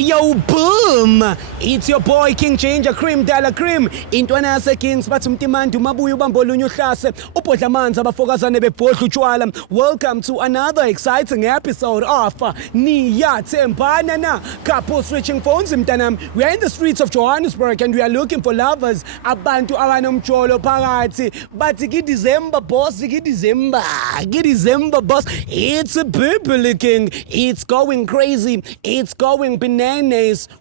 Hey yo, boom! It's your boy King Ginger Cream Dala Cream. Intwana yase Kings bathi umtimandi umabuya ubamba olunye uhlase ubhodla amanzi abafokazane bebhodla utshwala. Welcome to another exciting episode of Niyathembana Na. Couple switching phones mntanami. We are in the streets of Johannesburg and we are looking for lovers. Abantu abanomjolo phakathi. Bathi December boss, December boss. It's a purple king. It's going crazy. It's going bananas.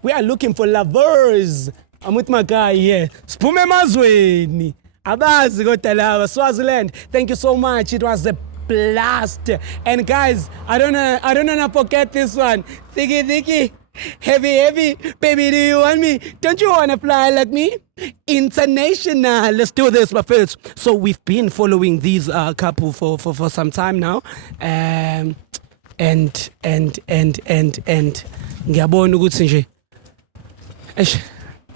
We are looking for lovers. I'm with my guy here. Spume mazweni. Abazi kodwa Swaziland. Thank you so much. It was a blast. And guys, I don't wanna forget this one. Thicky. Heavy, baby, do you want me? Don't you wanna fly like me? International. Let's do this, my first. So we've been following these couple for some time now. And ngiyabona ukuthi nje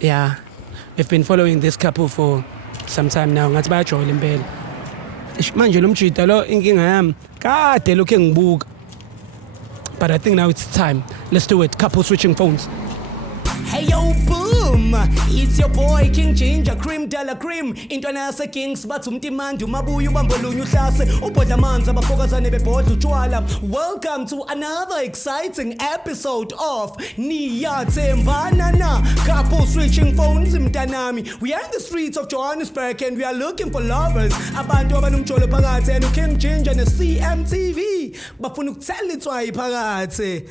yeah, we've been following this couple for some time now. Ngathi bayajola impela. Manje lo mjida lo inkinga yami kade lokho engibuka. But I think now it's time. Let's do it. Couple switching phones. Hey yo, boom! It's your boy King Ginger Cream Dala Cream. Intwana yase Kings bathi umtimandi umabuya ubamba olunye uhlase ubhodla amanzi abafokazane bebhodla utshwala. Welcome to another exciting episode of Niyathembana Na. Couple switching phones mntanami. We are in the streets of Johannesburg and we are looking for lovers. Abantu abanomjolo phakathi and King Ginger ne CMTV bafuna ukuthela itswayi phakathi.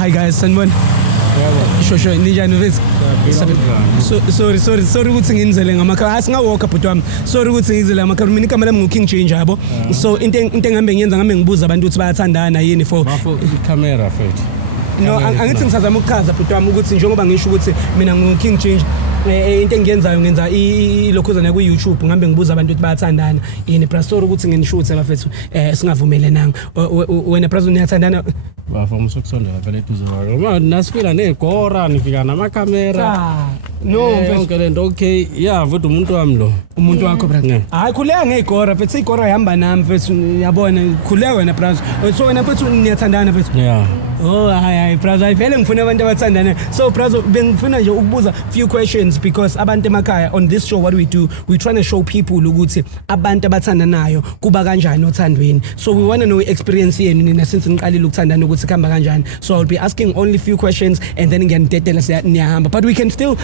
Hi guys, Sanbon. Sure, ninjani vezi? Sorry ukuthi ngizele ngamakha asingawalk up wami. Sorry ukuthi ngizele ngamakha mina ikamela ngu King Ginger yabo. So into engihambe ngiyenza ngihambe ngibuza abantu ukuthi bayathandana yini for camera futhi. No, angithi ngisazama ukuchaza bhuti wami ukuthi njengoba ngisho ukuthi mina ngu King Ginger into engiyenzayo ngenza ilokhuzana ku YouTube ngihambe ngibuza abantu ukuthi bayathandana yini bra sorry ukuthi nginishuthe bafethu singavumelenanga wena bra uniyathandana bafoma sokusondela vele eduze ma nasifika negora nifika namakamera no yonke lento okay yeah futhi umuntu wami lo umuntu wakho bra hayi khuleka ngegora fethu igora ihamba nami fethu yabona khuleka wena bra so wena fethu niyathandana fethu yeah oh hayi brother vele ngifuna abantu abathandana so brother bengifuna nje ukubuza few questions because abantu emakhaya on this show what we do we trying to show people ukuthi abantu abathandanayo kuba kanjani othandweni so we want to know experience yenu nina since ngiqalile ukuthandana ukuthi khamba kanjani so I'll be asking only few questions and then ngiyanidedela siyahamba but we can still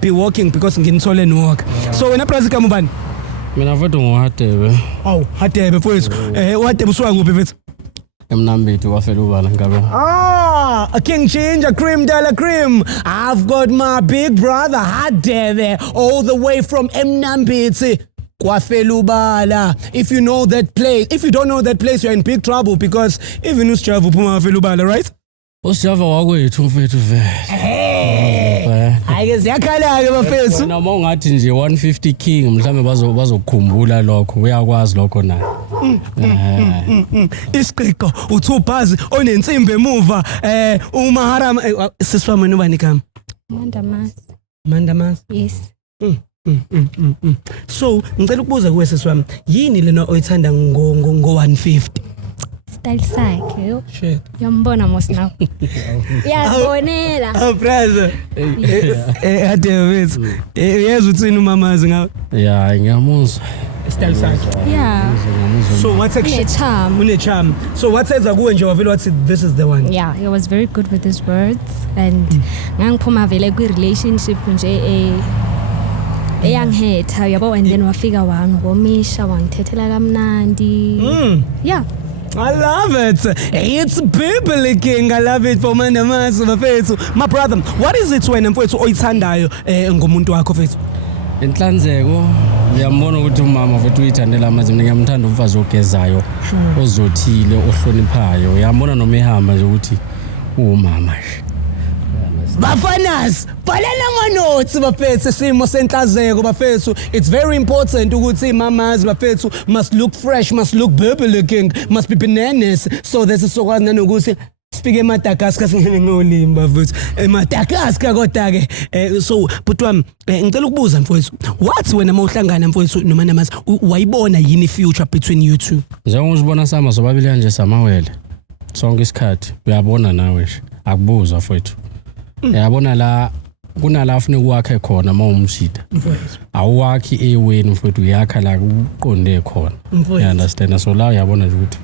be walking because nginithole walk so wena brother kamubani mina futhi ngoHadebe Hadebe mfowethu uHadebe usuka kuphi mfethu emnambithi wafela ubala ngabe a King Ginger Cream Dala Cream. I've got my big brother Hadebe all the way from Mnambithi kwafelubala. If you know that place, if you don't know that place, you're in big trouble because even usijava uphuma kwafelubala, right? Usijava wakwethu mfethu vele. Ayike siyakhala ke bafethu. Noma ungathi nje 150 king mhlambe bazokukhumbula lokho uyakwazi lokho naye. Isiqiko uthubhazi onensimbi emuva uMaharam siswami nobani kama Mandamas yes so ngicela ukubuza kuwe siswami yini lena oyithanda ngo 150 style sakhe yo shit yambona mosna yabonela brother Hadebe yezwe uthini umamazi ngawe yeah ngiyamuzwa style sakhe yeah so what's une charm so what says akuwe nje wavela wathi this is the one yeah he was very good with his words and ngangiphuma vele kwi relationship nje eyanghetha yabo and then wafika wangomisha wangithethela kamnandi yeah I love it. It's Bible King. I love it for Mandamas bafethu. My brother, what is it wena mfethu oyithandayo ngomuntu wakho mfethu? Inhlanzeko ngiyambona ukuthi umama mfethu uyithandela amazi mina ngiyamthanda umfazi ogezayo ozothile ohloniphayo uyambona noma ehamba nje ukuthi umama nje Bafanas, balela nganothi bafethu simo senhlazeko bafethu. It's very important ukuthi mamas bafethu must look fresh, must look Bible looking, must be bananas so this is sokwazi nanokuthi sifike eMadagascar singene ngolimba mfowethu eMadagascar kodwa ke so but ngicela ukubuza mfowethu what wena mawuhlangana mfowethu noma namasi wayibona yini future between you two njengoba usibona sama sobabili kanje samawele sonke isikhathi uyabona nawe nje akubuzwa mfowethu uyabona la kunala afune ukwakhe khona mawumshida mfowethu awuwakhi eweni mfowethu uyakha la uqonde khona you understand so la uyabona nje ukuthi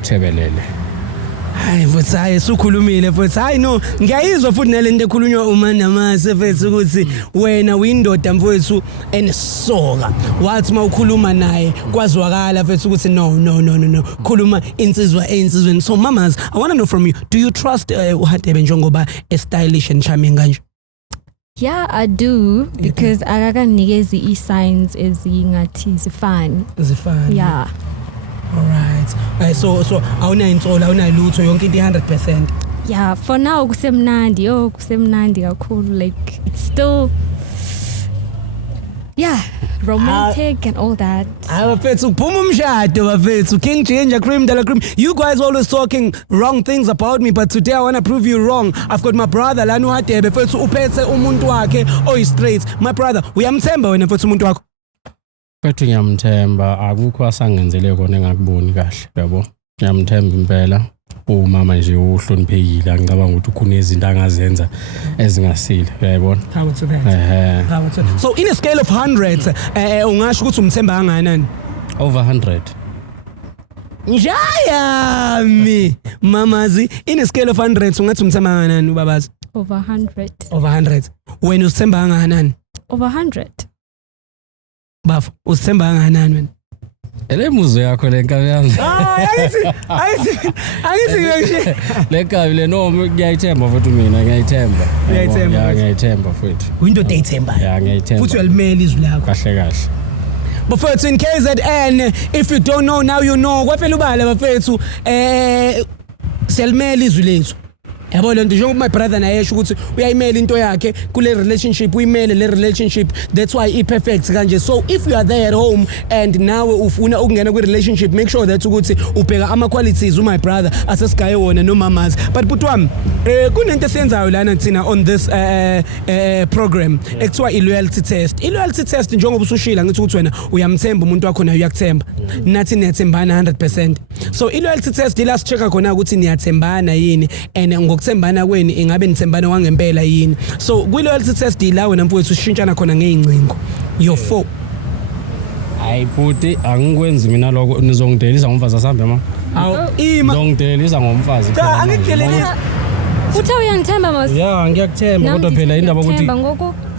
uthebelele hayi mfowethu hayi sukhulumile mfowethu hayi no ngiyayizwa futhi nalento ekhulunywa uma namase mfowethu ukuthi wena uyindoda mfowethu enesoka wathi mawukhuluma naye kwazwakala mfowethu ukuthi no khuluma insizweni so mamas I want to know from you do you trust uHadebe njengoba stylish and charming kanje Yeah, I do because akanikezi i-signs ezingathi zifani. Yeah. All right. So awuna insolo awuna lutho yonke into 100%. Yeah, for now kusemnandi kakhulu like it's still romantic and all that. Bafethu uphuma umshado bafethu King Ginger Cream Dala Cream you guys always talking wrong things about me but today I want to prove you wrong I've got my brother lana uHadebe bafethu uphethe umuntu wakhe straight my brother uyamthemba wena bafethu umuntu wakho Bafethu ngiyamthemba akukho asangenzele kona engakuboni kahle yabo ngiyamthemba impela umama nje uhloniphekile angicabanga ukuthi ukhona izinto angazenza ezingasile uyayibona how to that so in a scale of 100 ungasho ukuthi umthemba kangakanani over 100 njayami mamazi in a scale of 100 ungathi umthemba kangakanani ubabazi over 100 wena usithemba kangakanani over 100 bafu usithemba kangakanani wena ele muzo yakho lenkabi yami ayithi ngisho lenkabi le no ngiyayithemba futhi mina ngiyayithemba futhi uyindoda eyithemba ngiyayithemba futhi uyalimela izwi lakho kahle bafethu in KZN if you don't know now you know kwaphela ubala bafethu siyalimela izwi lethu yabo lento njengoba my brother naye esho ukuthi uyayimela into yakhe kule relationship uyimele le relationship that's why I perfect kanje so if you are there at home and nawe ufuna ukungena kwi relationship make sure that ukuthi ubheka ama qualities my brother asesigaye wona no mamas but butwami kunento esiyenzayo lana thina on this program ekuthiwa i-loyalty test njengoba usushila ngithi ukuthi wena uyamthemba umuntu wakho naye uyakuthemba nathi niyathembana 100% so i-loyalty test ila sichecka khona ukuthi niyathembana yini and ngokuthembana kweni ingabe nithembana wangempela yini so kwi-loyalty test ila wena mfowethu ushintshana khona ngey'ngcingo your 4 hayi bhuti angikwenzi mina lokho nizongidelisa ngomfazi asambe mama ngizongidelisa ngomfazi cha angikudelelisa uthe uyangithemba mos ngiyakuthemba kodwa phela indaba ukuthi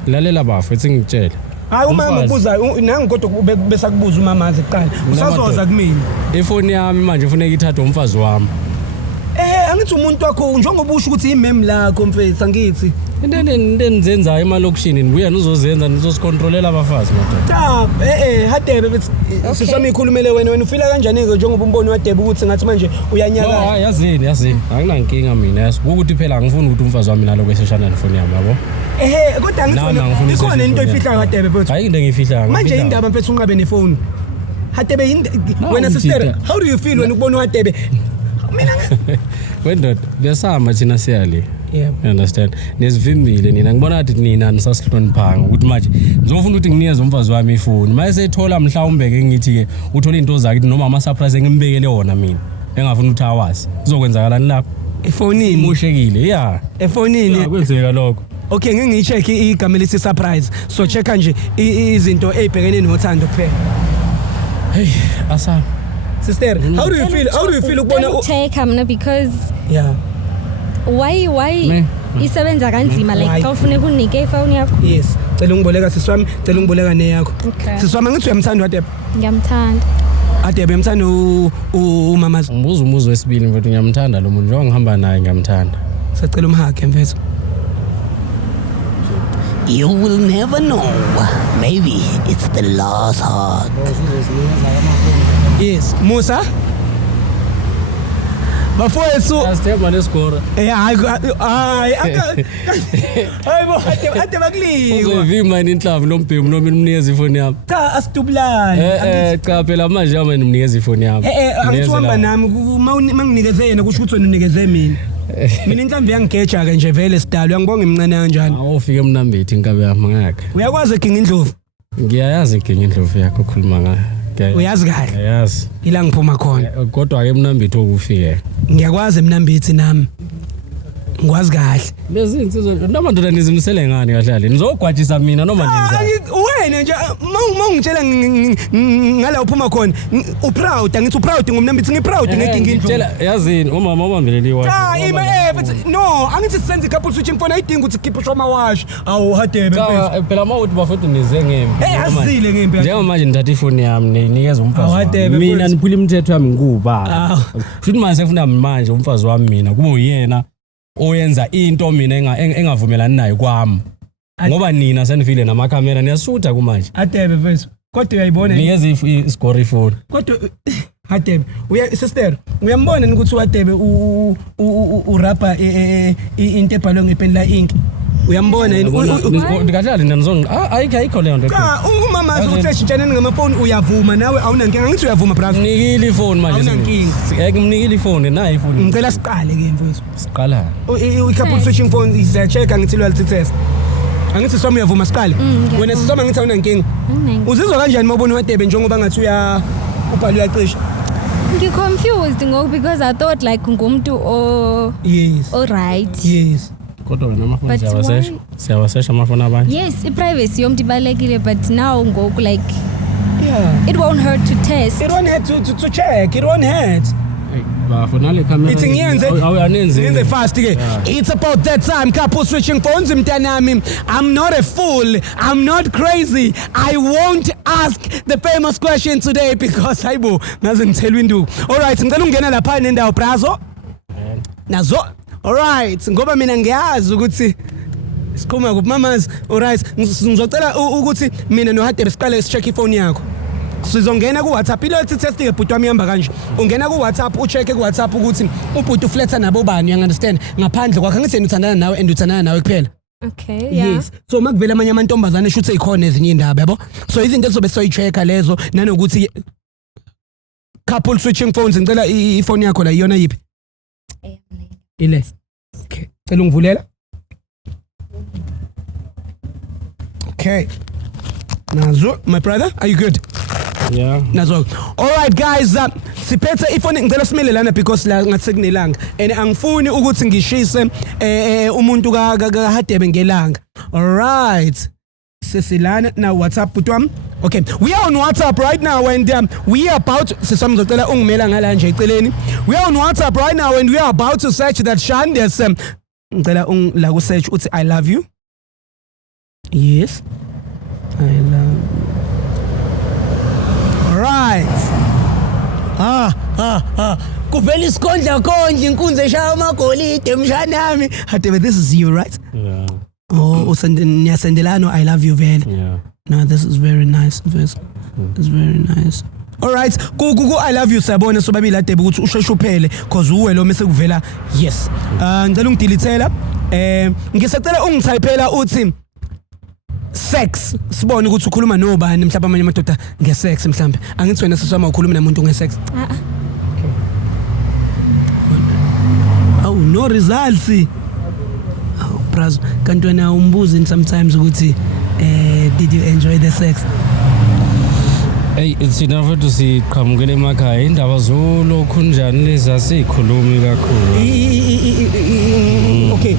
lalela bafethu ngitshela hayi uma ubuza nangi kodwa besakubuza umamazi kuqala usazoza kumina ifoni yami manje ufuneka ithathe umfazi wami angithi umuntu wakho njengoba usho ukuthi imem lakho mfethu angithi into enizenzayo emalokishini nibuya nizozenza nizosikontrolela abafazi madoda Hadebe bethi sisami ikhulumele wena ufila kanjani ke njengoba umboni waDebe ukuthi ngathi manje uyanyaka hayi yazini akunankinga mina yazi ukuthi phela angifuni ukuthi umfazi wami nalo kweseshana nefoni yami yabo kodwa angithi ikhona into oyifihlayo Hadebe mfethu hayi into engiyifihlayo manje indaba mfethu unqabe nefoni Hadebe wena sister how do you feel when ubona uHadebe mina wendoda besama thina siyale you understand nesivimbile nina ngibona ukuthi nina nisasihloniphanga ukuthi manje ngizofuna ukuthi nginikeze umfazi wami ifoni mase ethola mhlawumbe ke ngithi ke uthola into zakhe noma ama surprise engimbekele wona mina engafuna ukuthi awazi kuzokwenzakalani lapho efonini imushekile efonini kwenzeka lokho okay ngicheck igama lesi surprise so checka nje izinto ezibhekene nothando kuphela hey asa sister how do you feel ukubona take mna because why isebenza kanzima like xa ufuna ukunike ifoni yakho yes cela ungiboleka siswami cela ungiboleka neyakho siswami ngithi uyamthanda uHadebe ngiyamthanda Hadebe uyamthanda umamazi umbuzo umuzo wesibili mfethu ngiyamthanda lo muntu njengoba ngihamba naye ngiyamthanda sacela umhage mfethu you will never know maybe it's the last hug yes Musa bafowethu Asithemba nescore. hayi bo ade bakuliwa Uzovima inhlavu lombhemu noma nimnikeza ifoni yami. cha asitubulani Cha phela manje yami nimnikeza ifoni yami. angithuhamba nami manginikeze yena kusho ukuthi wena unikeze mina inhlamvu yangigeja ke nje vele sidalo uyangibonga imncane kanjani Awufike emnambithi inkabe yami ngakhe. uyakwazi eginga indlovu Ngiyayazi inkinga indlovu yakho okhuluma ngayo. uyazi kahle Yazi. ila ngiphuma khona Kodwa ke emnambithi okufike. ngiyakwazi emnambithi nami ngikwazi kahle Lezi insizwa noma ndoda nizimisele ngani kahle kahle. Nizogwajisa mina noma nenza. wena nje mawungitshela ngala uphuma khona uproud angithi uproud ngomnambithi ngiproud ngeginga indlovu Tshela yazini umama ubambeleli cha wakhe. ima no angithi senze couple switching phone ayidinga ukuthi khiphe shoma wash awu hadebe Cha phela mawuthi bafethu nize ngempi. asile ngempi Njengamanje ndatha ifoni yami ninikeza umfazi. Awatebe, Mina mfowethu. niphula imithetho yami ngikuba. Futhi manje sefuna manje umfazi wami mina kube uyena oyenza into mina engavumelani nayo kwami. Ngoba nina senifile namakhamera niyasutha kumanje. hadebe mfethu kodwa uyayibona Nikeze iscore ifoni. kodwa hadebe sister uyambona ukuthi uHadebe urapper into ebhalwe ngependla ink uyambona Ndikahlala ndanizonga ayikho leyo nto. cha umama uthi eshintshaneni ngamafoni uyavuma nawe awunankinga ngithi uyavuma brother Nikile ifoni manje. Awunankinga. Ngimnikile ifoni nayi ifoni. ngicela siqale ke mfethu Siqala. i-couple switching phone is-check angithi loyalty test angithi soma uyavuma siqale wena sisoma ngithi awunankinga uzizwa kanjani mawubona uHadebe njengoba ngathi ubhala uyacisha Ngi-confused because I thought like ngumuntu yes all right. yes Kodwa wena amafoni But siyawasesha. why? Siyawasesha amafoni abanye. Yes, i-privacy yomuntu ibalekile but now ngoku like yeah it won't hurt to test. it won't hurt to check it won't hurt Bafonale camera. Ithi ngiyenze Awenze fast ke it's about that time couple switching phones mntanami I'm not a fool I'm not crazy I won't ask the famous question today because hayibo ngaze ngithelwe induku all right ngicela ungena lapha nendawo brazo nazo all right ngoba mina ngiyazi ukuthi sikhoma kuphi mamas all right ngizocela ukuthi mina noHadebe siqale sicheck ifoni yakho sizongena ku WhatsApp iloyalty test ke bhuti wami ihamba kanje ungena ku WhatsApp ucheck ku WhatsApp ukuthi ubhuti uflirta nabo bani you understand ngaphandle kwakhe ngithi uthandana nawe and uthandana nawe kuphela Okay, yeah. yes so makuvela amanye amantombazane esho ukuthi ikhona ezinye indaba yabo so izinto ezobe soyichecka lezo nanokuthi couple switching phones ngicela ifoni yakho la iyona yipi ile okay cela ungivulela okay nazo my brother are you good Yeah. nazo all right guys siphethe ifoni ngicela simele lana because la ngathi sekunelanga and angifuni ukuthi ngishise umuntu kaHadebe ngelanga all right sesilana na WhatsApp butwami okay we are on WhatsApp right now and we are about sisamzocela ungimela ngala nje eceleni we are on WhatsApp right now and we are about to search that Shandes ngicela la ku search uthi I love you yes I love right kuvela isikondla konje inkunzi eshaya amagolide mshanami Hadebe this is you right Yeah. oh niyasendelana I love you vele Yeah. no this is very nice this is very nice all right ku I love you sabona sobabili Hadebe ukuthi usheshe uphele cause uwe lo mase kuvela yes ngicela ungidilithela ngisacela ungitypela uthi sex sibone ukuthi ukhuluma nobani mhlawumbe amanye amadoda ngesex mhlawumbe angithi wena sisama ukhuluma nomuntu ngesex no results bros kanti wena umbuzi sometimes ukuthi did you enjoy the sex Hey sina mfethu siqhamukele emakhaya indaba zolokhu njani lezi asikhulumi kakhulu. Okay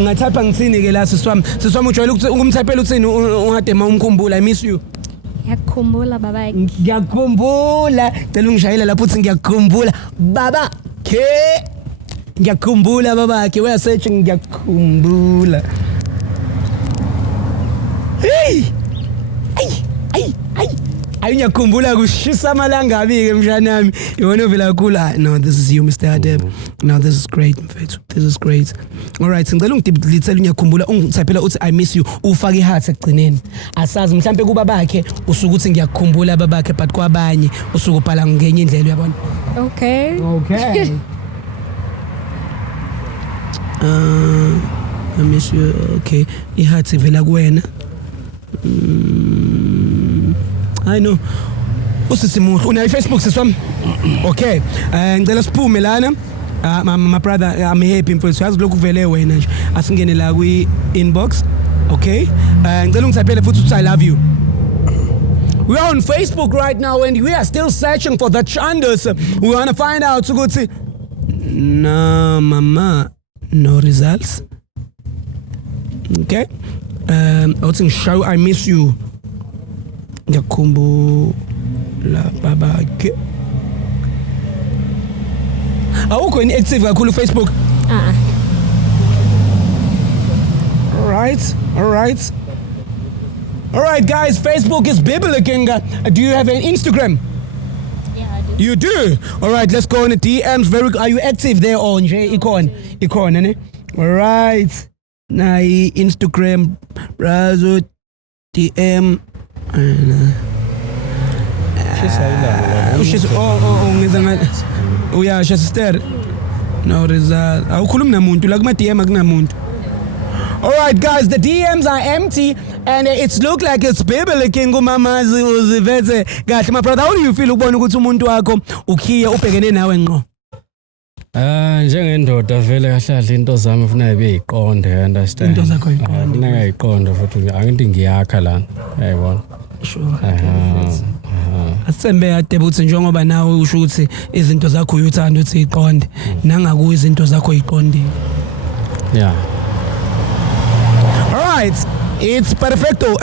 ngathapha ngitsini ke la siswami ujwayele ukuthi ungumthaphela uthini uHadebe umkhumbula I miss you Ngiyakukhumbula baba. ngiyakukhumbula cela ungishayela lapho uthi ngiyakukhumbula baba ke ngiyakukhumbula babakhe we are searching ngiyakukhumbula hey ay ngiyakukhumbula kushisa amalanga abike mshanami iwona ovela kakhulu no this is you Mr. Hadebe no this is great mfethu this is great all right ngicela ungidilithele ngiyakukhumbula ungithaphela uthi I miss you ufake iheart ekugcineni asazi mhlambe kuba bakhe usuku uthi ngiyakukhumbula babakhe but kwabanye usuku ubhala ngenye indlela uyabona Okay. okay I miss you. Okay. Iheart ivela kuwena. I know. Usisimuhle una Facebook siswami. Okay. Ngicela siphume lana. My brother, I'm happy mfowethu. Yazi lokhu kuvele wena nje. Asingene la kwi inbox. Okay. Ngicela ungithaphele futhi uthi I love you. We are on Facebook right now and we are still searching for the Chandas. We want to find out ukuthi no mama no results. Okay. I was saying show I miss you. Ngiyakhumbula baba ke. Awukho inactive kakhulu Facebook? All right, guys, Facebook is biblical. Do you have an Instagram? Yeah, I do. You do? All right, let's go on the DMs. Are you active there on Icon, ne? All right. Na Instagram, Razo, DM. She's sister. No result. Awukhulumi namuntu la kuma DM akunamuntu. All right, guys, the DMs are empty and it's look like it's biblical ngumamazi uziveze kahle. My brother, how do you feel ukubona ukuthi umuntu wakho ukhiya ubhekene nawe ngqo? Njengendoda vele kahle into zami ufuna ibeyiqonde, understand? Into zakho iqonde. Ufuna iyiqonde futhi angithi ngiyakha lana. Yayibona. Sure. Asembe ade buthi njengoba nawe usho ukuthi izinto zakho uyathanda ukuthi iqonde nangaku izinto zakho iqondile. Yeah. Right, it's perfecto.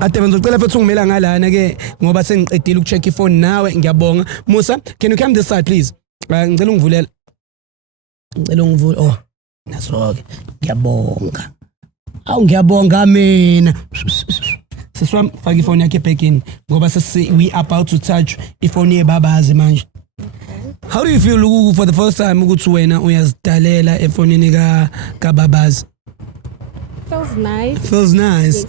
Ade ngizocela futhi ungimela ngalana ke ngoba sengiqedile ukucheck ifone nawe ngiyabonga. Musa, can you come this side please? Ngicela ungivulela. Oh, naso-ke ngiyabonga. Ngiyabonga mina. Siswam faka ifone yakhe back in ngoba we about to touch ifone yebabazi manje. How do you feel for the first time ukuthi wena uyazidalela efonini kababazi? Feels nice.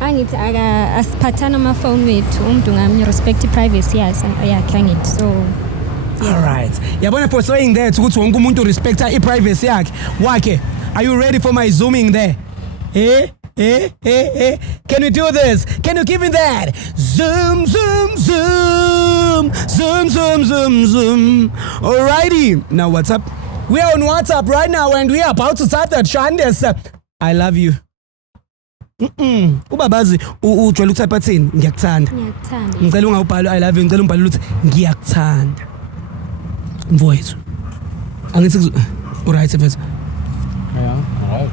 Angithi asiphathana ama phone wethu umuntu ngamnye respect privacy yakhe angithi so all right. Yabona for saying that ukuthi wonke umuntu respecta privacy yakhe. Are you ready for my zooming there? Can we do this? Can you give me that? Zoom, zoom, zoom. Zoom, zoom, zoom, zoom. Alrighty. Now what's up? We are on WhatsApp right now and we are about to start the Chandas. I love you. Ubabazi ujwayele ukutype athini? Ngiyakuthanda. Ngicela ungawubhali I love you, ngicela umbhalele ukuthi ngiyakuthanda. Mfowethu. Angithi right mfowethu. Yeah, all right.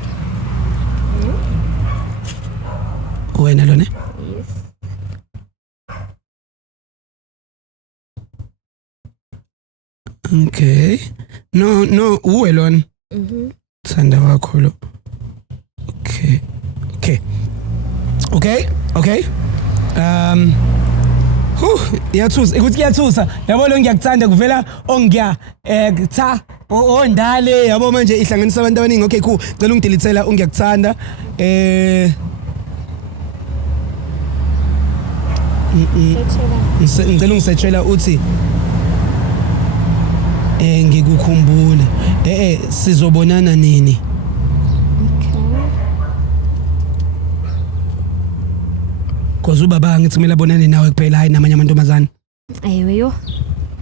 Wena lona? yes. Okay. No, uwe lona. Thanda wakho lo. Okay. Iyathusa. Yabo lo ngiyakuthanda kuvela ongiya cha ondale yabo manje ihlanganisa abantu abaningi. Okay, cool. Ngicela ungidilithela ungiyakuthanda. Ngicela ungisetshela uthi ngikukhumbule. Sizobonana nini? Cause ubaba ngithi kumele abonane nawe kuphela hayi namanye amantombazana. Ayiwe yo.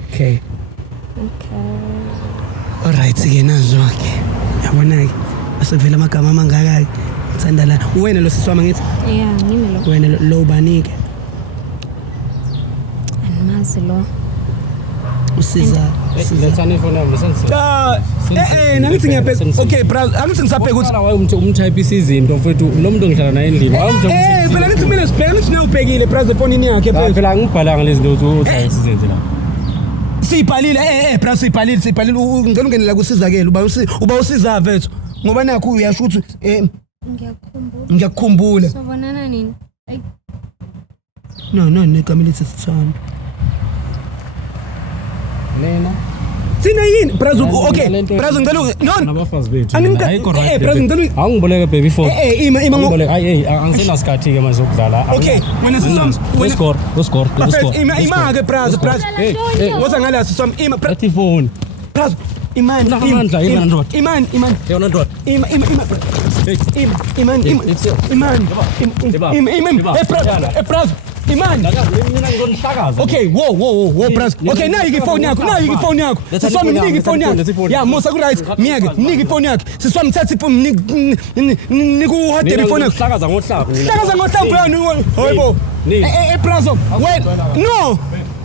Okay. All right ke nazo ke. Yabona ke asevela amagama amangaka ngithanda la. Wena lo siswama ngithi? Yeah, ngime lo. Wena lo banike. Anmazi lo. Usiza. Lethani ifone yami sense. Nangithi ngiyabheka. Okay, bro, angithi ngisabheka ukuthi umtype izinto mfethu lo muntu ngihlala naye endlini. Phela ngithi mina sibheka ukuthi nawubhekile bro efonini yakhe phela. Phela ngibhalanga lezi zinto uthi izinto la. Sibhalile bro sibhalile ngicela ungenela kusizakela uba usiza mfethu ngoba nakho uyasho ukuthi ngiyakukhumbula. Sobonana nini? No, negama lithi sithanda. Nena Sina yini brazo okay brazo ngicela no nabafazi bethu ayikho right brazo ngicela awungiboleka baby phone ima angisena sikhathi ke manje ukudlala okay wena sisam score ima ke brazo hey woza ngala sisam ima phone brazo Iman. Unamandla yena ndoda. Iman. Yona ndoda. Iman. Bras. Iman. Mina ngonihlakaza. Okay, whoa, bras. Okay, now you phone yakho. Siswami niki phone yakho. Yeah, Musa ku right. Miyeke, niki phone yakho. Siswami thathi phone niku hade phone yakho. Hlakaza ngohlaka. Hlakaza ngohlaka hoyibo. Bras. Wait. No.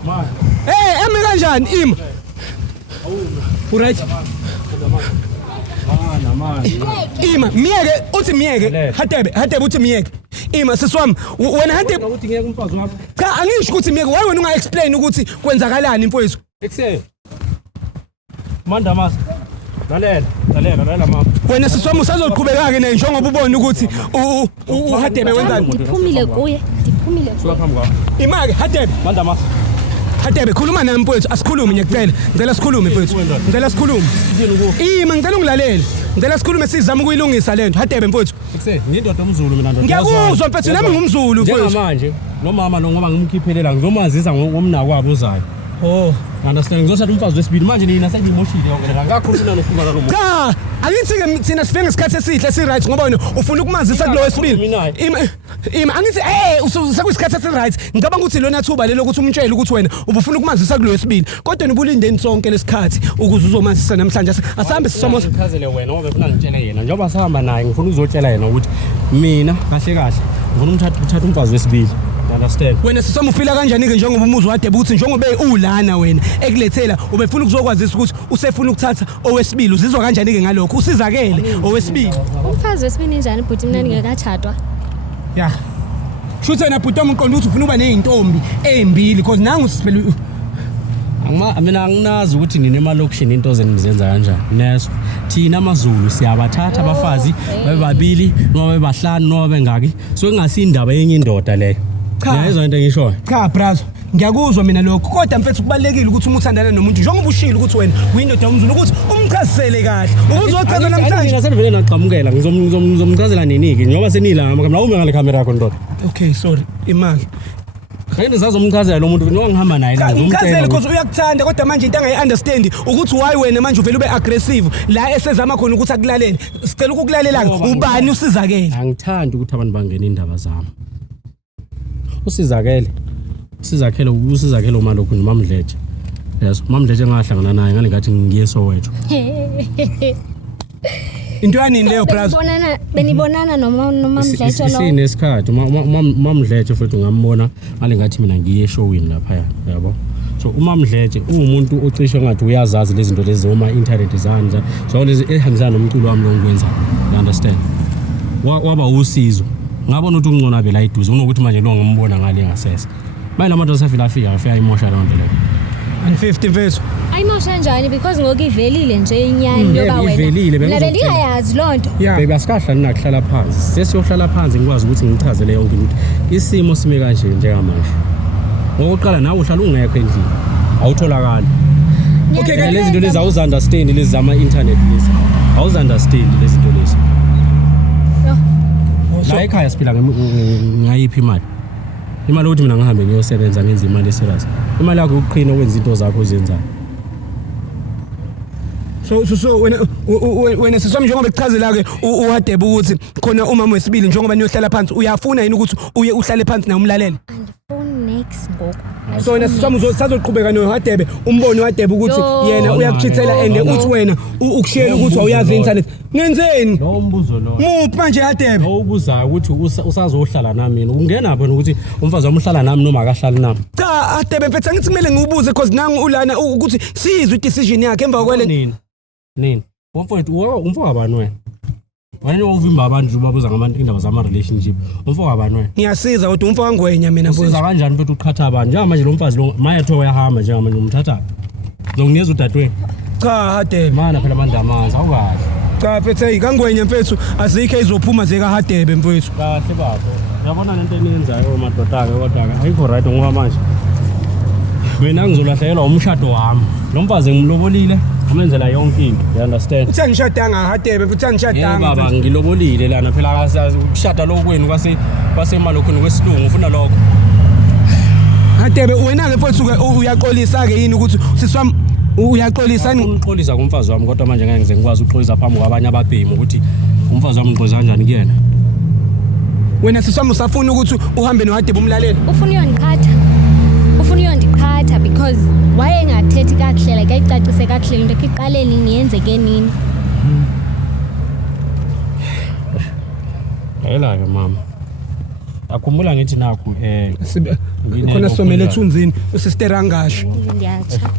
Man. Emi kanjani Ima? Right. Man. Ima, miyeke, uthi miyeke. Hadebe uthi miyeke. Ima siswami, wena hadebe Ukuthi ngeke umfazi wakho. cha angisho ukuthi miyeke, why wena unga explain ukuthi kwenzakalani mfowethu? Ekuse. Manda mas. Lalela mama. Wena siswami usazoqhubeka ke nje ngoba ubona ukuthi uHadebe wenzani. Ndiphumile kuye. Suka phambi kwakho. Imake Hadebe. Manda mas. Hadebe khuluma nami mfowethu, asikhulume ngiyacela. Ngicela sikhulume mfowethu. Ngicela sikhulume. Ima ngicela ungilalele. Ngicela sikhulume sizame ukuyilungisa lento. Hadebe mfowethu. Ekuse, ngindoda umZulu mina ndoda. Ngiyakuzwa mfowethu nami ngumZulu mfowethu. Njengamanje nomama lo ngoba ngimkhiphelela ngizomazisa ngomnako wabo uzayo. Oh, understand ngizothatha umfazi wesibili manje nina sengimoshile yonke ngakhuluma nokhuluma nalo muntu. cha angithi thina sifike ngesikhathi esihle si right ngoba wena ufuna ukumazisa kulo wesibili. Ima angithi sekuyisikhathi esi right ngicabanga ukuthi lona thuba lelo ukuthi umtshele ukuthi wena ubufuna ukumazisa kulo wesibili kodwa nibulindeni sonke lesikhathi ukuze uzomazisa namhlanje asambe sisomo Ngizele wena ngoba ufuna ngitshele yena njengoba sihamba naye ngifuna ukuzotshela yena ukuthi mina kahle ngifuna uthatha umfazi wesibili. Understand? Wena sisoma ufila kanjani ke njengoba umuzi waDebe uthi njengoba ulana wena ekulethela ubefuna ukuzokwazisa ukuthi usefuna ukuthatha owesibili uzizwa kanjani ke ngalokho usizakele owesibili. Umfazi wesibili njani bhuti mina ngingekatshadwa? Yeah. Shuthe na bhuti umqondo ukuthi ufuna uba nezintombi ezimbili because nangu siphela mina anginazi ukuthi nina emalokishini into zenizenza kanjani. Neso thina amaZulu siyabathatha abafazi babe babili noma babe bahlanu noma bengaki so kungasindaba yenye indoda leyo. Yayizwa into engishoyo. Cha brother, ngiyakuzwa mina lokho kodwa mfethu kubalekile ukuthi uma uthandana nomuntu njengoba ushilo ukuthi wena uyindoda yomZulu ukuthi umchazisele kahle. Ubuzochaza namhlanje. Mina senivele naqhamukela ngizomchazela niniki ngoba senila ngamakhamera ume ngale camera yakho ndoda. Okay, sorry. Imali. Ngeke sizomchazela lo muntu ngoba ngihamba naye ngizomchazela because uyakuthanda kodwa manje into angayi-understand ukuthi why wena manje uvela ube aggressive la esezama khona ukuthi akulalele. Sicela ukukulalela ubani usizakele. Angithandi ukuthi abantu bangena indaba zami. Usizakhele uma lokhu nomamdleje. Yes, umamdleje ngahlangana naye ngale ngathi ngiye Soweto. Into yanini leyo brother? Benibonana nomamdleje lo. Sinesikhathi umamdleje futhi ngambona ngale ngathi mina ngiye showini lapha yabo. So umamdleje ungumuntu ocishwe ngathi uyazazi lezi zinto lezi uma internet zanza. So lezi ehambisana nomculo wami lo ngikwenza. You understand? Waba usizo. Ngabona ukuthi ungcona bela iduze unokuthi manje lo ngimbona ngale ngasese. Manje lamuntu osefika afika imosha le nto leyo. 150 mfethu. Ayimosha njani because ngokuvelile nje inyani yoba wena. Nabeliyayazi lonto. Baby asikahla ninakuhlala phansi. Sesiyohlala phansi ngikwazi ukuthi ngichazele yonke into. Isimo sime kanje njengamanje. Ngokuqala nawe uhlala ungekho endlini. Awutholakala. Okay, lezi zinto lezi awuzi-understand lezi zama internet lezi. Awuzi-understand lezi zinto lezi. La ekhaya siphila ngayiphi imali? Imali ukuthi mina ngihambe ngiyosebenza ngenza imali eserious. Imali yakho ukuqhina ukwenza into zakho ozenzayo. So wena sisoma njengoba ekuchazela ke uHadebe ukuthi khona umama wesibili njengoba niyohlala phansi uyafuna yini ukuthi uye uhlale phansi na umlalele? Next ngoku. So wena sisoma uzoqhubeka noHadebe umbono uHadebe ukuthi yena uyakuchithela ende uthi wena ukushiyela ukuthi awuyazi internet. Ngenzeni? Lo mbuzo lo. Muphi manje Hadebe? Awubuza ukuthi usazohlala nami ungena phela ukuthi umfazi wami uhlala nami noma akahlali nami. Cha Hadebe mfethu angithi kumele ngibuze because nangu ulana ukuthi sizwe decision yakhe emva kwale nini umfowethu umfowabo abani wena wena uvimba abantu babuza ngabantu indaba zama relationship umfowabo abani wena ngiyasiza kodwa umfowabo wangwenya mina mfowethu usiza kanjani mfethu uqhatha abantu njengamanje lo mfazi lo mayetho uyahamba njengamanje umthatha ngizongiyeza udadewenu cha Hadebe mana phela manje amanzi awukahle cha mfethu ayikangwenya mfethu azikho izophuma zeka Hadebe mfethu kahle baba uyabona lento eniyenzayo madoda ke kodwa ayikho right ngoba manje mina ngizolahlekelwa umshado wami lo mfazi ngimlobolile amenzela yonke into you understand uthi angishadanga Hadebe futhi angishadanga baba ngilobolile lana phela akasazi ukushada lo kwenu kwasemalokhweni kwesilungu ufuna lokho Hadebe wena ke mfowethu uyaqolisa ke yini ukuthi siswami Uyaxolisa Uxolisa kumfazi wami kodwa manje ngeke ngize ngikwazi ukuxolisa phambi kwabanye ababhemi ukuthi umfazi wami ngixoza kanjani kuyena. Wena siswami usafuna ukuthi uhambe noHadebe umlaleli? Ufuna uyondiqhatha because wayengathethi kakuhle like ayicacise kakuhle into eqiqaleni niyenzeke nini. Yela ke mama. Akhumbula ngithi nakho khona somele ethunzini usister angasho. Ngiyatsha.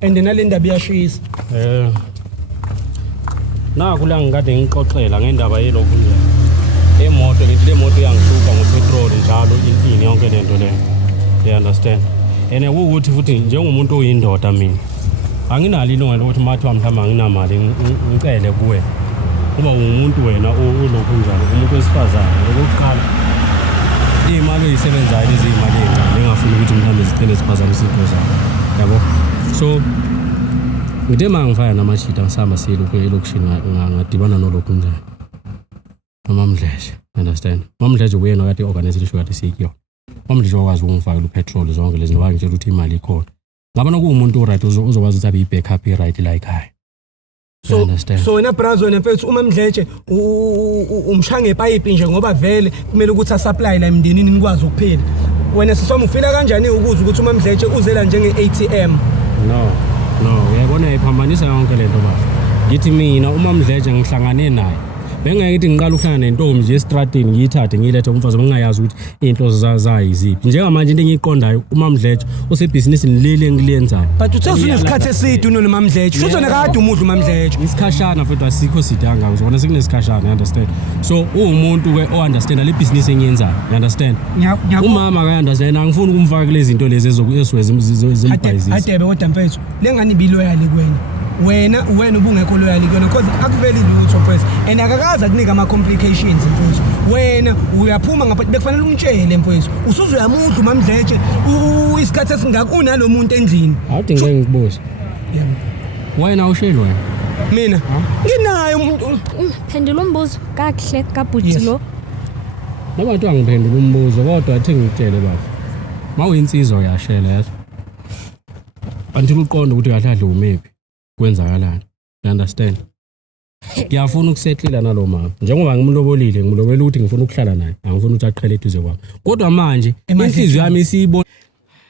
And nale ndaba iyashisa. Nakho la ngikade ngixoxela ngendaba yelokhu nje. Emoto ngithi le moto iyangishuka ngopetrol njalo intini yonke lento le. You understand? Ene ukuthi futhi njengomuntu oyindoda mina anginalo ilungelo ukuthi mathiwa mhlawumbe anginamali ngicele kuwe. Kuba umuntu wena olokhu njalo umuntu wesifazane lokuqala imali oyisebenzayo lezi imali engafuni ukuthi mhlawumbe zicele siphazamise inkozo yabo. So ngide mangifaya namashita ngisamba silokhu elokushini ngadibana nolokhu njalo. Mamamdleje, understand? Mamdleje uyena kade organize lisho kade sikyo. Mamdleje wakwazi ukungifaka upetrol zonke lezi ngoba ngitshela ukuthi imali ikhona. Ngabona kuumuntu right uzokwazi ukuthi abe i-backup right like high. So wena brother wena mfethu uma Mdleje umshanga epipe nje ngoba vele kumele ukuthi asupply la emndenini nikwazi ukuphila. Wena siswami ufila kanjani ukuze ukuthi uma Mdleje uzela njenge-ATM? No, uyabona iphambanisa yonke lento baba. Ngithi mina uma Mdleje ngihlangane naye bengeke ngithi ngiqala ukuhlangana nentombi nje estradini ngiyithathe ngiyilethe umfazi ngingayazi ukuthi inhloso zayo iziphi. Njengamanje into engiyiqondayo uma Mdleje usebhizinisini leli engilenzayo. But uthosuna isikhathi eside unoma Mdleje. Futhi wena kade umudla uma Mdleje. Isikhashana futhi asikho sidanga uzobona sekunesikhashana, you understand? So umuntu ke o understand le business engiyenzayo, you understand? Umama ka understand angifuni ukumfaka kulezi zinto lezi ezokuzibhayizisa. Hadebe kodwa mfethu lengani biloyali kuwena. Wena ubungekho loyal kuyona because akuveli lutho mfethu and akakaza kunika ama complications mfethu. Wena uyaphuma ngapha bekufanele umtshele mfethu usuzoyamuntu mamdleje isikhathi esingaka unalomuntu endlini. Awuthi ngeke ngibuze. Yebo. Wena ushelo wena. Mina nginayo umuntu Phendula umbuzo kakuhle kabhuti lo. Noma nto angiphendula umbuzo kodwa athi ngitshele baba. Mawuyinsizwa uyashela yazi. Until uqonde ukuthi kahle kahle umephi. Kwenzakalani, you understand? Ngiyafuna ukusettlea nalo mama njengoba ngimlobolile ngimlobela ukuthi ngifuna ukuhlala naye angifuni ukuthi aqhele eduze kwami kodwa manje inhliziyo yami isiyibona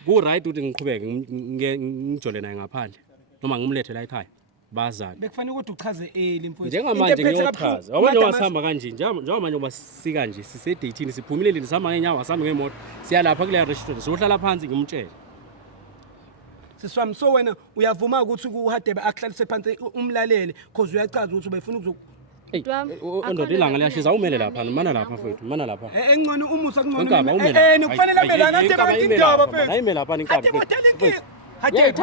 ku right ukuthi ngiqhubeke ngijole naye ngaphandle noma ngimlethe la ekhaya bazana bekufanele ukuthi uchaze eli mfowethu njengamanje ngiyochaza abanye wasihamba kanje njengoba manje basika nje sise dateini siphumile nisihamba ngenyawo asihamba ngemoto siyalapha kule restaurant sohlala phansi ngimtshele. Siswami so wena uyavuma ukuthi uHadebe akuhlalise phansi umlalele because uyachaza ukuthi ubefuna ukuzo Ndoda ilanga liyashisa umele lapha mana lapha mfethu mana lapha engcono umusa kungcono kufanele amelana Hadebe indaba mfethu ayime lapha inkabi Hadebe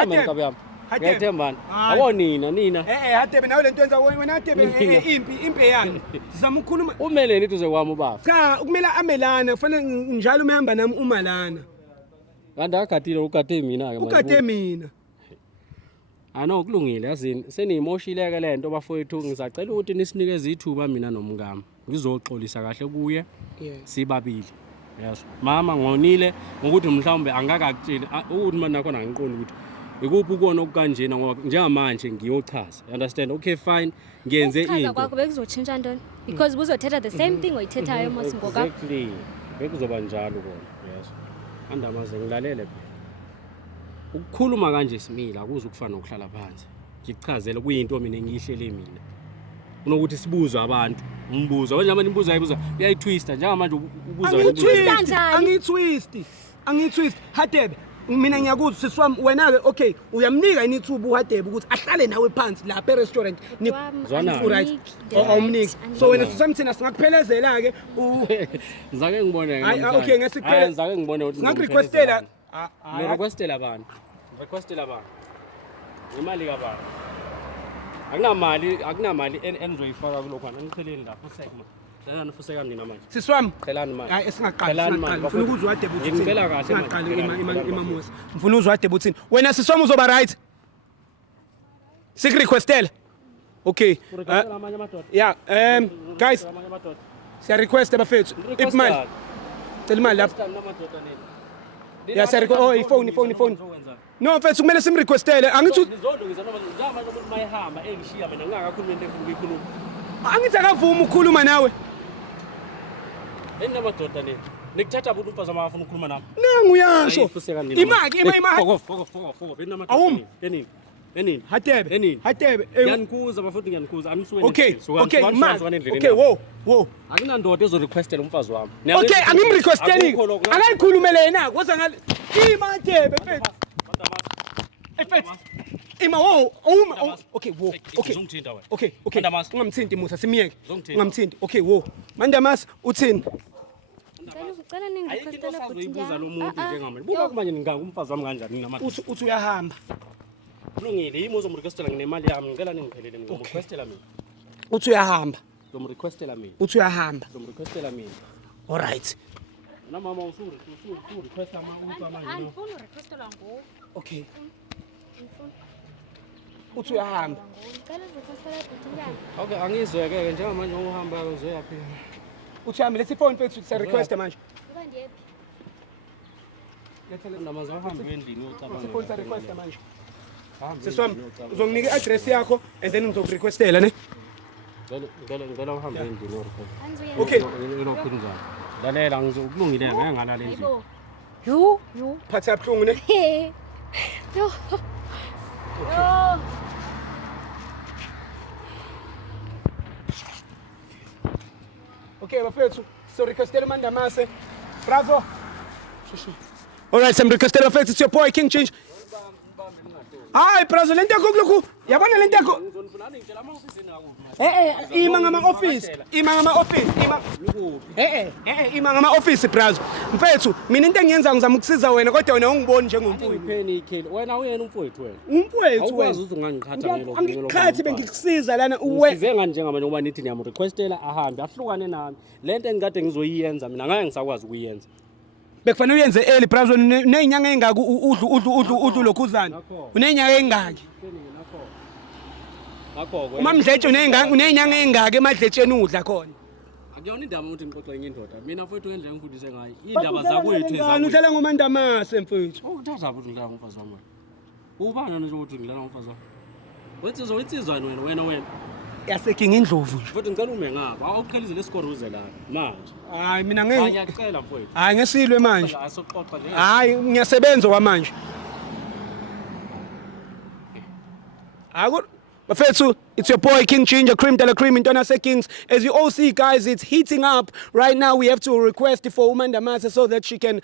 Niyathembana awonina Hadebe nawe lento yenza wena Hadebe impi yani sizama ukukhuluma umele nithi uze kwami ubaba cha ukumela amelana kufanele njalo umehamba nami umalana kanti agadile ugade mina ke manje ugade mina ano kulungile yazini senimoshileke lento bafowethu ngisacela ukuthi nisinikeze ithuba mina nomngami ngizoxolisa kahle kuye sibabili yes mama ngonile ngokuthi mhlawumbe angakakutsheli ukuthi mina nakhona angiqondi ukuthi ikuphi ukona okukanjena ngoba njengamanje ngiyochaza understand okay fine ngiyenze into chaza kwakho bekuzotshintsha ntoni because buzothetha the same thing oyithethayo mos ngoka exactly bekuzoba njalo kona yes andamaze ngilalele phela ukukhuluma kanje simila akuze ukufana nokuhlala phansi ngichazele kuyinto mina engiyihlele mina unokuthi sibuze abantu umbuzo manje abantu imbuzo ayibuza uyayitwista njengamanje ubuza angitwist Hadebe mina ngiyakuzwa siswami wena ke okay uyamnika inithubu uHadebe ukuthi ahlale nawe phansi lapha e-restaurant right awumniki so wena sisamthina singakuphelezela ke ngizake ngibone okay ngesiphele ngizake ngibone ukuthi ngikurequestela requestela abantu imali kababa akunamali enizoyifaka kulokho angicheleni lapho sekma Lana nifuseka mina manje. Siswami. Qhelani manje. Hayi esingaqali. Ngifuna ukuzwa uHadebe uthini. Ngicela kahle manje. Ngaqali imamusa. Ngifuna ukuzwa uHadebe uthini. Wena siswami uzoba right. Sikurequestela. Okay. Amanye amadoda. Yeah, guys. Siya request bafethu. Imali. Cela imali lapha. Yeah, oh, ifone. No, mfethu kumele simrequestele. Angithi ngizolungisa noma njama ukuthi mayihamba engishiya mina ngingakakhuluma into engikhuluma. Angithi akavumi ukukhuluma nawe. Enamadoda nini? Nikuthatha ukuthi umfazi wami afuna ukukhuluma nami. Nangu uyasho. Imaki. Foko. Enamadoda. Enini? Hatebe. Ngiyanikuza bafuna ngiyanikuza. Okay, wo. Akunandoda ezorequestela umfazi wami. Okay, angimrequesteli. Akayikhulumele yena. Kwaza ngale. Imatebe mfethu. Efethu. Ima wo. Okay, wo. Okay. Ungamthinti Musa simiyeke. Ungamthinti. Okay, wo. Mandamas uthini? Ngicela ningirequestele uyibuza lo muntu njengamanje. Buka kumanje ningaka umfazi wami kanjani nginamadoda. Uthi uyahamba. Kulungile yimi uzomrequestela nginemali yami ngicela ningiphelele ngomrequestela mina. Uthi uyahamba. Ngomrequestela mina. Uthi uyahamba. Ngomrequestela mina. All right. Na mama request ama manje. Andifuni urequestela ngo. Okay. Uthi uyahamba. Ngicela urequestele uthingani. Okay, angizweke njengamanje uhamba uzoyaphila. Uthi yami lethi phone mfethu sa request manje. Kuba ndiyephi? Yathele namaza uhambe endini uyocabanga. Lethi phone sa request manje. Seswami uzonginika i-address yakho and then ngizokurequestela ne. Ngicela uhambe endini urequest. Okay. Unokhulu njani? Lalela ngizokulungile ngeke ngalala endini. Yo. Phatha abhlungu ne. Yo. Okay, bafethu. So requestela Mandamase. Bravo. All right, some requestela bafethu. It's your boy King Change. Hayi Brazo lento yakho kulokhu yabona lento yakho ima ngama office Brazo mfethu mina into engiyenza ngizama ukusiza wena kodwa wena ungiboni njengomfowethu Penny wena uyena umfowethu wena umfowethu ukuthi ungangikhatha ngelo angikhathi bengikusiza lana usize ngani njengamanje ngoba nithi niyamrequestela ahambe ahlukane nami lento engikade ngizoyiyenza mina ngeke ngisakwazi ukuyenza bekufanele uyenze early Brazo nezinyanga engaki udlu lokhuzana unezinyanga engaki ngakho uma mdletshe unezinyanga engaki emadletsheni udla khona akuyona indaba ukuthi ngixoxe enye indoda mina mfowethu ngendlela engifundise ngayo indaba zakwethu ezakho udlala ngomandamase mfowethu uthatha ukuthi ngidlala ngomfazi wami ubani nje ukuthi ngidlala ngomfazi wami wenzizwani wena yasekinga indlovu nje futhi ngicela ume ngapha awuqhelise lesikoro uze la manje hayi mina ngeke ngiyacela mfowethu hayi ngesilwe manje asoxoxa nje hayi ngiyasebenza kwamanje Bafethu, it's your boy King Ginger, Cream de la Cream in Donase Kings. As you all see, guys, it's heating up. Right now, we have to request for Umandamase so that she can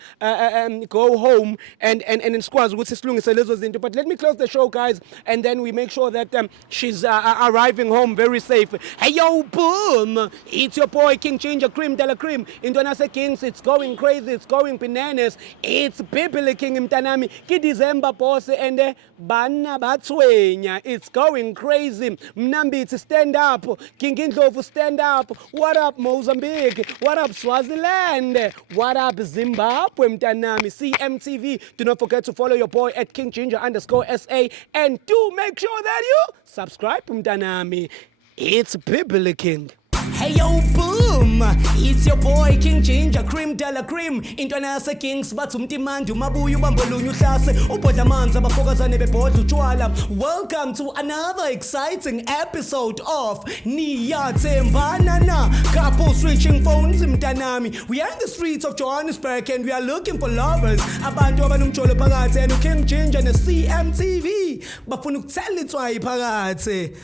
go home and squads with Zinto. But let me close the show, guys, and then we make sure that she's arriving home very safe. Hey, yo, boom! It's your boy King Ginger, Cream de la Cream in Donase Kings. It's going crazy. It's going bananas. It's Bibli King Mtanami. Ki December boss and Bana Batswenya. It's going crazy. Mnambiti, stand up. King Indlovu, stand up. What up, Mozambique? What up, Swaziland? What up, Zimbabwe, Mtanami? CMTV. Do not forget to follow your boy at KingGinger_SA. And do make sure that you subscribe, Mtanami. It's Bibli King. Hey yo, boom! It's your boy King Ginger, Cream de la Cream. Intwana Kings, bathumti mandi mabuyu bambolunye uhlase ubhodla amanzi abafokazane bebhodla utshwala. Welcome to another exciting episode of Niyathembana Na. Couples switching phones mntanami. We are in the streets of Johannesburg and we are looking for lovers. Abantu abanumjolo phakathi and King Ginger ne CMTV bafuna ukuthela itswayi phakathi.